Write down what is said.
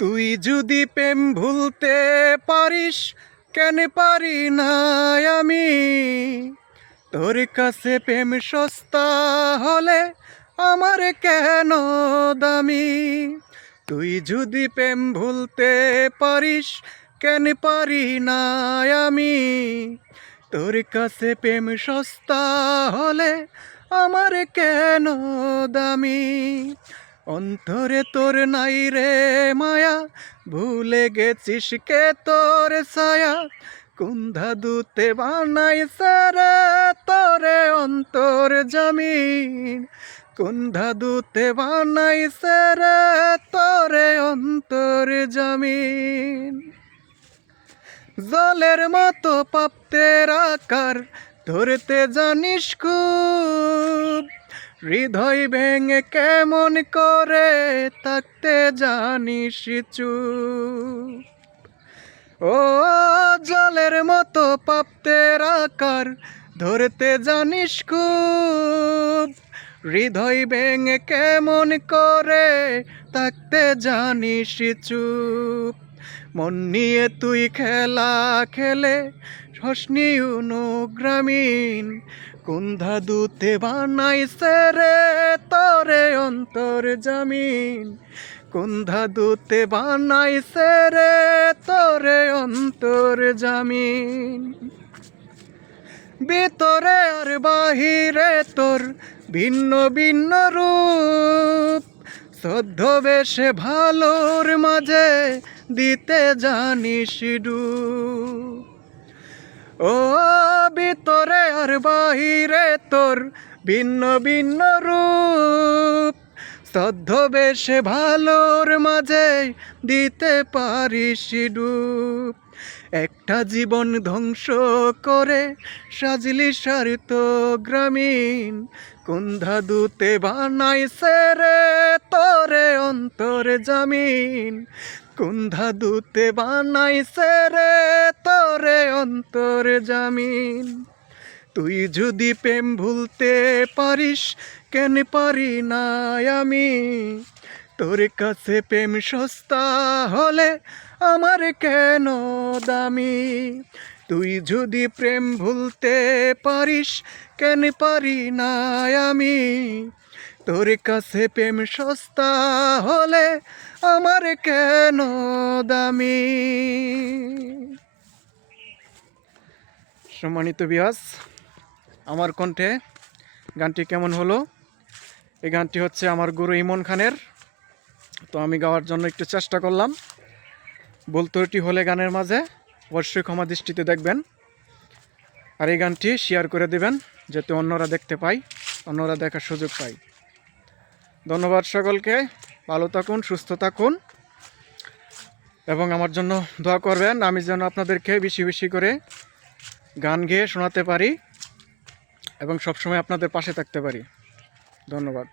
তুই যদি প্রেম ভুলতে পারিস, কেন পারি না আমি? তোর কাছে প্রেম সস্তা হলে আমার কেন দামি? তুই যদি প্রেম ভুলতে পারিস, কেন পারি না আমি? তোর কাছে প্রেম সস্তা হলে আমার কেন দামি? অন্তরে তোর নাই রে মায়া, ভুলে গেছিস কে তোর ছায়া? কোন ধাতুতে বানাইছে রে তোরে অন্তর জামিন? কোন ধাতুতে বানাইছে রে তোরে অন্তর জামিন? জলের মতো পাপ্তের আকার ধরতে জানিস খুব, হৃদয় ভেঙে কেমন করে থাকতে জানিস চুপ। ও জলের মতো পাপ্তের আকার ধরতে জানিস খুব, হৃদয় ভেঙে কেমন করে থাকতে জানিস চুপ। মন নিয়ে তুই খেলা খেলে হসনি গ্রামীণ, কোন ধাতুতে বানাইছে রে তোরে অন্তর জামিন? কোন ধাতুতে বানাইছে রে তোরে অন্তর জামিন? ভিতরে আর বাহিরে তোর ভিন্ন ভিন্ন রূপ, ছদ্মবেশে ভালোর মাঝে দিতে জানিস ডুব। ও ভিতরে আর বাহিরে তোর ভিন্ন ভিন্ন রূপ, ছদ্মবেশে ভালোর মাঝে দিতে পারিস ডুব। একটা জীবন ধ্বংস করে সাজলি স্বার্থ গ্রামীণ, কোন ধাতুতে বানাইছে রে তোরে অন্তর জামিন? কোন ধাতুতে বানাইছে রে তোরে অন্তর জামিন? তুই যদি প্রেম ভুলতে পারিস, কেন পারি না আমি? তোর কাছে প্রেম সস্তা হলে আমার কেন দামি? তুই যদি প্রেম ভুলতে পারিস, কেন পারি না আমি? তোর কাছে প্রেম সস্তা হলে আমার কেন দামি? সম্মানিত বিয়াস, আমার কণ্ঠে গানটি কেমন হলো? এই গানটি হচ্ছে আমার গুরু ইমন খানের। তো আমি গাওয়ার জন্য একটু চেষ্টা করলাম। ভুল ত্রুটি হলে গানের মাঝে অবশ্যই ক্ষমা দৃষ্টিতে দেখবেন। আর এই গানটি শেয়ার করে দেবেন, যাতে অন্যরা দেখতে পায়, অন্যরা দেখার সুযোগ পায়। ধন্যবাদ সকলকে। ভালো থাকুন, সুস্থ থাকুন এবং আমার জন্য দোয়া করবেন, আমি যেন আপনাদেরকে বেশি বেশি করে গান গেয়ে শোনাতে পারি এবং সবসময় আপনাদের পাশে থাকতে পারি। ধন্যবাদ।